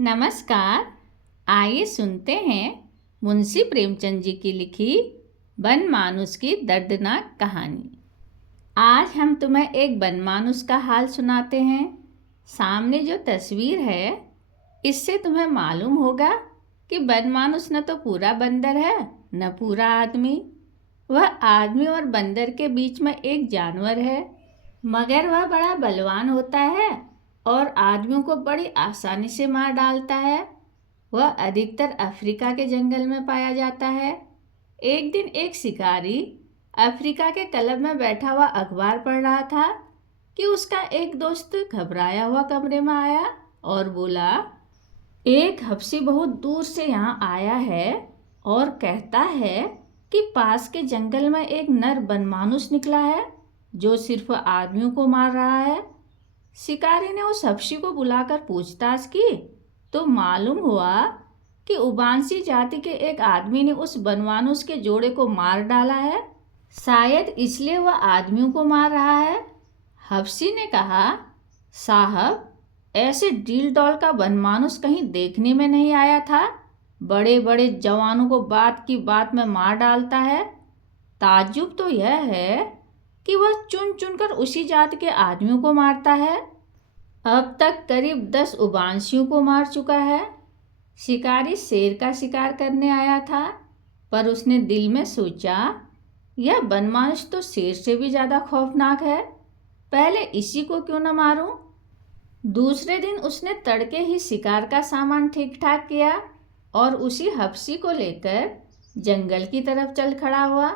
नमस्कार। आइए सुनते हैं मुंशी प्रेमचंद जी की लिखी बनमानुस की दर्दनाक कहानी। आज हम तुम्हें एक बनमानुस का हाल सुनाते हैं। सामने जो तस्वीर है इससे तुम्हें मालूम होगा कि बनमानुस न तो पूरा बंदर है न पूरा आदमी। वह आदमी और बंदर के बीच में एक जानवर है, मगर वह बड़ा बलवान होता है और आदमियों को बड़ी आसानी से मार डालता है। वह अधिकतर अफ्रीका के जंगल में पाया जाता है। एक दिन एक शिकारी अफ्रीका के क्लब में बैठा हुआ अखबार पढ़ रहा था कि उसका एक दोस्त घबराया हुआ कमरे में आया और बोला, एक हफ्सी बहुत दूर से यहाँ आया है और कहता है कि पास के जंगल में एक नर बनमानुस निकला है जो सिर्फ आदमियों को मार रहा है। शिकारी ने उस हफ्सी को बुलाकर पूछताछ की तो मालूम हुआ कि उबांसी जाति के एक आदमी ने उस बनमानुस के जोड़े को मार डाला है। शायद इसलिए वह आदमियों को मार रहा है। हफ्सी ने कहा, साहब, ऐसे डील डॉल का बनमानुस कहीं देखने में नहीं आया था। बड़े बड़े जवानों को बात की बात में मार डालता है। ताज्जुब तो यह है कि वह चुन चुनकर उसी जात के आदमियों को मारता है। अब तक करीब 10 उबांसियों को मार चुका है। शिकारी शेर का शिकार करने आया था, पर उसने दिल में सोचा, यह बनमानुस तो शेर से भी ज़्यादा खौफनाक है, पहले इसी को क्यों न मारूं। दूसरे दिन उसने तड़के ही शिकार का सामान ठीक ठाक किया और उसी हफ्सी को लेकर जंगल की तरफ चल खड़ा हुआ।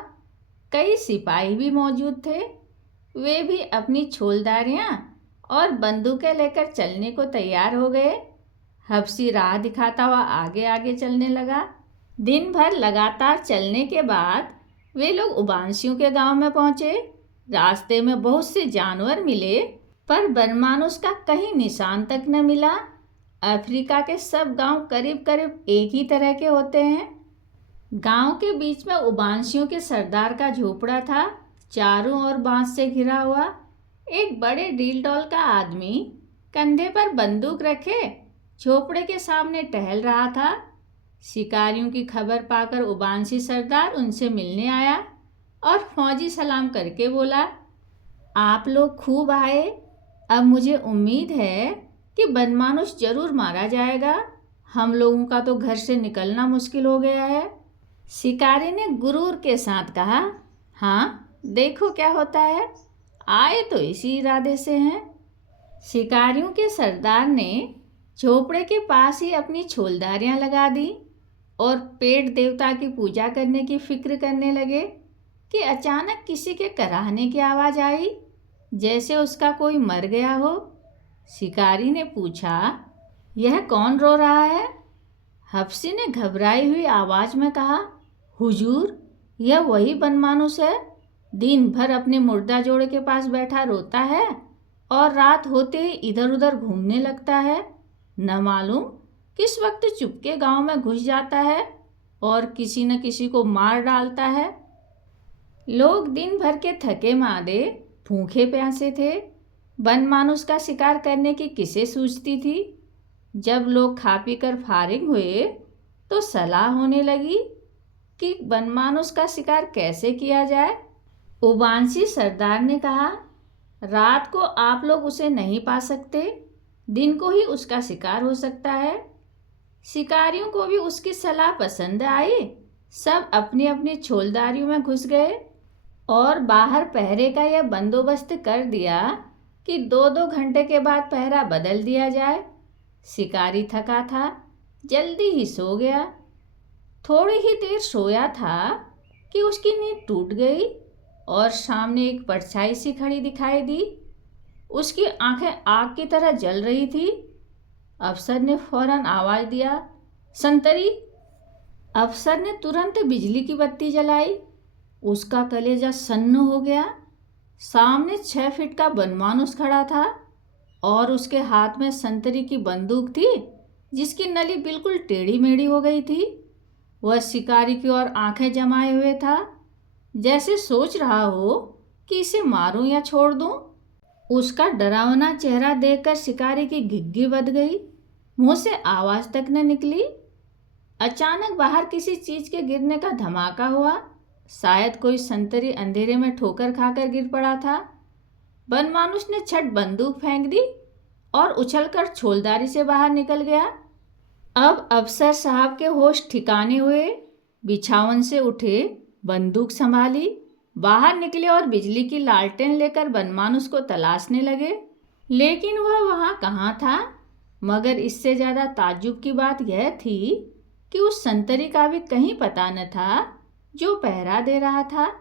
कई सिपाही भी मौजूद थे। वे भी अपनी छोलदारियां और बंदूकें लेकर चलने को तैयार हो गए। हफ्सी राह दिखाता हुआ आगे आगे चलने लगा। दिन भर लगातार चलने के बाद वे लोग उबांसियों के गांव में पहुंचे। रास्ते में बहुत से जानवर मिले, पर बनमानुस का कहीं निशान तक न मिला। अफ्रीका के सब गांव करीब करीब एक ही तरह के होते हैं। गांव के बीच में उबांसियों के सरदार का झोपड़ा था, चारों ओर बांस से घिरा हुआ। एक बड़े डील डॉल का आदमी कंधे पर बंदूक रखे झोपड़े के सामने टहल रहा था। शिकारियों की खबर पाकर उबांसी सरदार उनसे मिलने आया और फौजी सलाम करके बोला, आप लोग खूब आए। अब मुझे उम्मीद है कि बनमानुस जरूर मारा जाएगा। हम लोगों का तो घर से निकलना मुश्किल हो गया है। शिकारी ने गुरूर के साथ कहा, हाँ, देखो क्या होता है। आए तो इसी इरादे से हैं। शिकारियों के सरदार ने झोपड़े के पास ही अपनी छोलदारियां लगा दी और पेट देवता की पूजा करने की फिक्र करने लगे कि अचानक किसी के कराहने की आवाज़ आई, जैसे उसका कोई मर गया हो। शिकारी ने पूछा, यह कौन रो रहा है? हफ्सी ने घबराई हुई आवाज़ में कहा, हुजूर, यह वही बनमानुस है। दिन भर अपने मुर्दा जोड़े के पास बैठा रोता है और रात होते ही इधर उधर घूमने लगता है। न मालूम किस वक्त चुपके गांव में घुस जाता है और किसी न किसी को मार डालता है। लोग दिन भर के थके मादे भूखे प्यासे थे। बनमानुस का शिकार करने की किसे सूझती थी। जब लोग खा पी कर फारिग हुए तो सलाह होने लगी कि बनमानुस का शिकार कैसे किया जाए। उबांसी सरदार ने कहा, रात को आप लोग उसे नहीं पा सकते, दिन को ही उसका शिकार हो सकता है। शिकारियों को भी उसकी सलाह पसंद आई। सब अपनी अपनी छोलदारियों में घुस गए और बाहर पहरे का यह बंदोबस्त कर दिया कि 2-2 घंटे के बाद पहरा बदल दिया जाए। शिकारी थका था, जल्दी ही सो गया। थोड़ी ही देर सोया था कि उसकी नींद टूट गई और सामने एक परछाई सी खड़ी दिखाई दी। उसकी आंखें आग की तरह जल रही थी। अफसर ने फौरन आवाज़ दिया, संतरी। अफसर ने तुरंत बिजली की बत्ती जलाई। उसका कलेजा सन्न हो गया। सामने 6 फीट का बनमानुस खड़ा था और उसके हाथ में संतरी की बंदूक थी जिसकी नली बिल्कुल टेढ़ी मेढ़ी हो गई थी। वह शिकारी की ओर आंखें जमाए हुए था, जैसे सोच रहा हो कि इसे मारूं या छोड़ दूं। उसका डरावना चेहरा देखकर शिकारी की घिघी बंध गई। मुंह से आवाज तक न निकली। अचानक बाहर किसी चीज के गिरने का धमाका हुआ। शायद कोई संतरी अंधेरे में ठोकर खाकर गिर पड़ा था। बनमानुस ने झट बंदूक फेंक दी और उछलकर छोलदारी से बाहर निकल गया। अब अफसर साहब के होश ठिकाने हुए, बिछावन से उठे, बंदूक संभाली, बाहर निकले और बिजली की लालटेन लेकर बनमानुस को तलाशने लगे। लेकिन वह वहाँ कहाँ था। मगर इससे ज़्यादा ताज्जुब की बात यह थी कि उस संतरी का भी कहीं पता न था जो पहरा दे रहा था।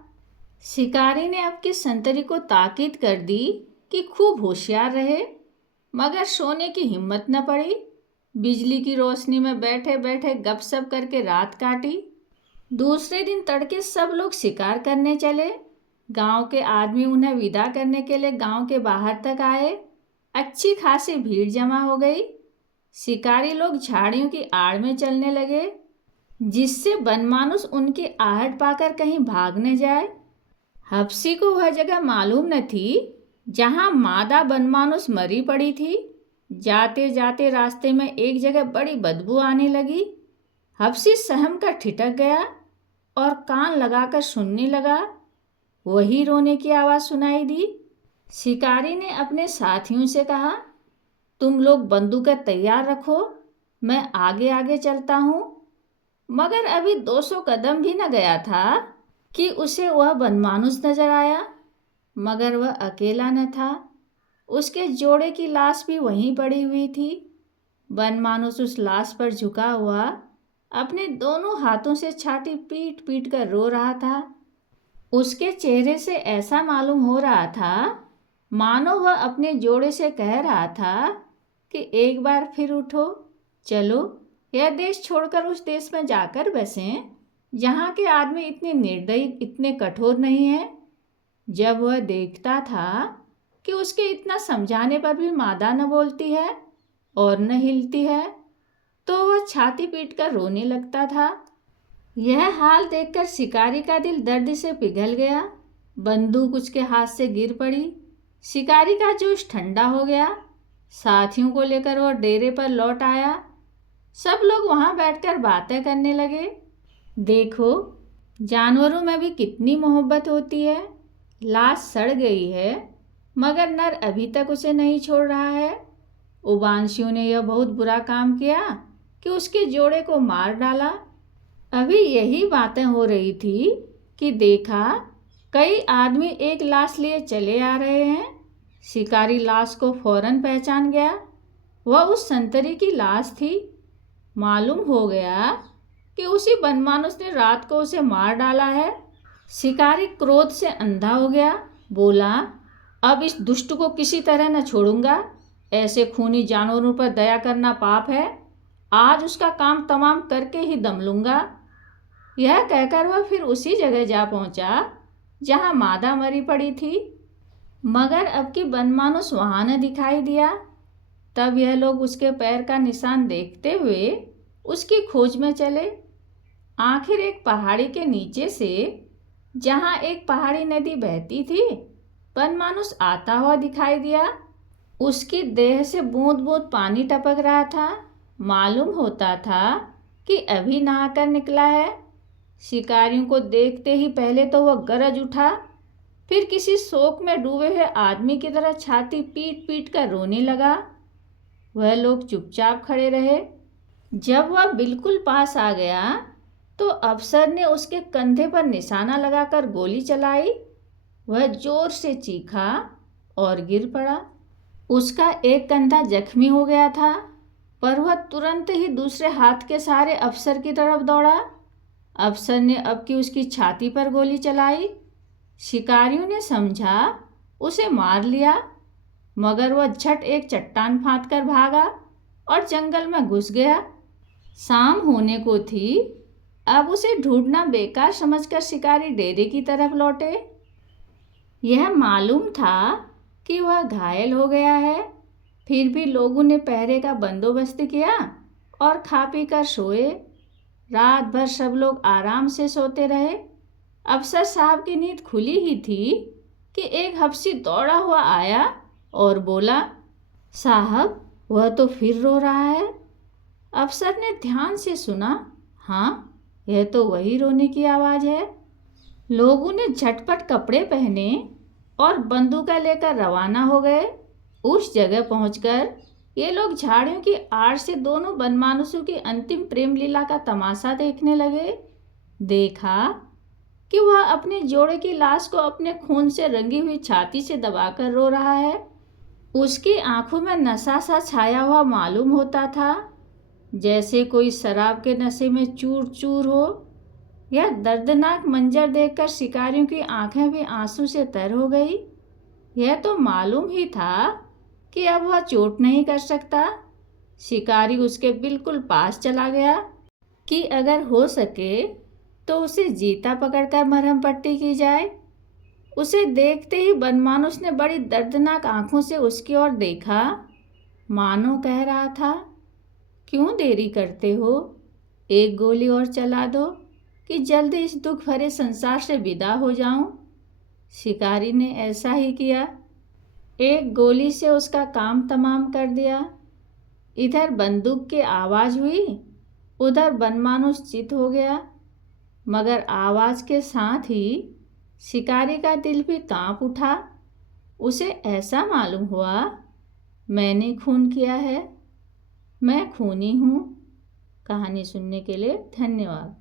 शिकारी ने अब की संतरी को ताकीद कर दी कि खूब होशियार रहे, मगर सोने की हिम्मत न पड़ी। बिजली की रोशनी में बैठे बैठे गपशप करके रात काटी। दूसरे दिन तड़के सब लोग शिकार करने चले। गांव के आदमी उन्हें विदा करने के लिए गांव के बाहर तक आए। अच्छी खासी भीड़ जमा हो गई। शिकारी लोग झाड़ियों की आड़ में चलने लगे, जिससे बनमानुस उनकी आहट पाकर कहीं भाग न जाए। हफ्सी को वह जगह मालूम न थी जहां मादा बनमानुस मरी पड़ी थी। जाते जाते रास्ते में एक जगह बड़ी बदबू आने लगी। हफ्सी सहम कर ठिठक गया और कान लगाकर सुनने लगा। वही रोने की आवाज़ सुनाई दी। शिकारी ने अपने साथियों से कहा, तुम लोग बंदूकें तैयार रखो, मैं आगे आगे चलता हूँ। मगर अभी 200 कदम भी न गया था कि उसे वह बनमानुस नजर आया। मगर वह अकेला न था, उसके जोड़े की लाश भी वहीं पड़ी हुई थी। बनमानुस उस लाश पर झुका हुआ अपने दोनों हाथों से छाती पीट पीट कर रो रहा था। उसके चेहरे से ऐसा मालूम हो रहा था मानो वह अपने जोड़े से कह रहा था कि एक बार फिर उठो, चलो यह देश छोड़कर उस देश में जाकर बसें जहाँ के आदमी इतने निर्दयी, इतने कठोर नहीं हैं। जब वह देखता था कि उसके इतना समझाने पर भी मादा न बोलती है और न हिलती है, तो वह छाती पीटकर रोने लगता था। यह हाल देखकर शिकारी का दिल दर्द से पिघल गया। बंदूक उसके हाथ से गिर पड़ी। शिकारी का जोश ठंडा हो गया। साथियों को लेकर वह डेरे पर लौट आया। सब लोग वहां बैठकर बातें करने लगे। देखो, जानवरों में भी कितनी मोहब्बत होती है। लाश सड़ गई है, मगर नर अभी तक उसे नहीं छोड़ रहा है। उबांशियों ने यह बहुत बुरा काम किया कि उसके जोड़े को मार डाला। अभी यही बातें हो रही थी कि देखा कई आदमी एक लाश लिए चले आ रहे हैं। शिकारी लाश को फौरन पहचान गया। वह उस संतरी की लाश थी। मालूम हो गया कि उसी बनमानुस ने रात को उसे मार डाला है। शिकारी क्रोध से अंधा हो गया। बोला, अब इस दुष्ट को किसी तरह न छोड़ूंगा। ऐसे खूनी जानवरों पर दया करना पाप है। आज उसका काम तमाम करके ही दम लूंगा। यह कहकर वह फिर उसी जगह जा पहुंचा जहां मादा मरी पड़ी थी। मगर अब की बनमानुस वहां न दिखाई दिया। तब यह लोग उसके पैर का निशान देखते हुए उसकी खोज में चले। आखिर एक पहाड़ी के नीचे से, जहां एक पहाड़ी नदी बहती थी, बनमानुस आता हुआ दिखाई दिया। उसकी देह से बूंद बूंद पानी टपक रहा था। मालूम होता था कि अभी नहाकर निकला है। शिकारियों को देखते ही पहले तो वह गरज उठा, फिर किसी शोक में डूबे हुए आदमी की तरह छाती पीट पीट कर रोने लगा। वह लोग चुपचाप खड़े रहे। जब वह बिल्कुल पास आ गया तो अफसर ने उसके कंधे पर निशाना लगाकर गोली चलाई। वह जोर से चीखा और गिर पड़ा। उसका एक कंधा जख्मी हो गया था, पर वह तुरंत ही दूसरे हाथ के सहारे अफसर की तरफ दौड़ा। अफसर ने अब की उसकी छाती पर गोली चलाई। शिकारियों ने समझा उसे मार लिया, मगर वह झट एक चट्टान फांद कर भागा और जंगल में घुस गया। शाम होने को थी। अब उसे ढूंढना बेकार समझकर शिकारी डेरे की तरफ लौटे। यह मालूम था कि वह घायल हो गया है, फिर भी लोगों ने पहरे का बंदोबस्त किया और खा पी कर सोए। रात भर सब लोग आराम से सोते रहे। अफसर साहब की नींद खुली ही थी कि एक हफ्सी दौड़ा हुआ आया और बोला, साहब वह तो फिर रो रहा है। अफसर ने ध्यान से सुना। हाँ, यह तो वही रोने की आवाज़ है। लोगों ने झटपट कपड़े पहने और बंदूकें लेकर रवाना हो गए। उस जगह पहुंचकर ये लोग झाड़ियों की आड़ से दोनों बनमानुसों की अंतिम प्रेम लीला का तमाशा देखने लगे। देखा कि वह अपने जोड़े की लाश को अपने खून से रंगी हुई छाती से दबाकर रो रहा है। उसकी आंखों में नशा सा छाया हुआ मालूम होता था, जैसे कोई शराब के नशे में चूर चूर हो। यह दर्दनाक मंजर देखकर शिकारियों की आंखें भी आंसू से तर हो गई। यह तो मालूम ही था कि अब वह चोट नहीं कर सकता। शिकारी उसके बिल्कुल पास चला गया कि अगर हो सके तो उसे जीता पकड़कर मरहम पट्टी की जाए। उसे देखते ही बनमानुस ने बड़ी दर्दनाक आंखों से उसकी ओर देखा, मानो कह रहा था, क्यों देरी करते हो? एक गोली और चला दो कि जल्दी इस दुख भरे संसार से विदा हो जाऊं। शिकारी ने ऐसा ही किया। एक गोली से उसका काम तमाम कर दिया। इधर बंदूक की आवाज़ हुई, उधर बनमानुस चित हो गया, मगर आवाज़ के साथ ही शिकारी का दिल भी कांप उठा। उसे ऐसा मालूम हुआ, मैंने खून किया है, मैं खूनी हूँ। कहानी सुनने के लिए धन्यवाद।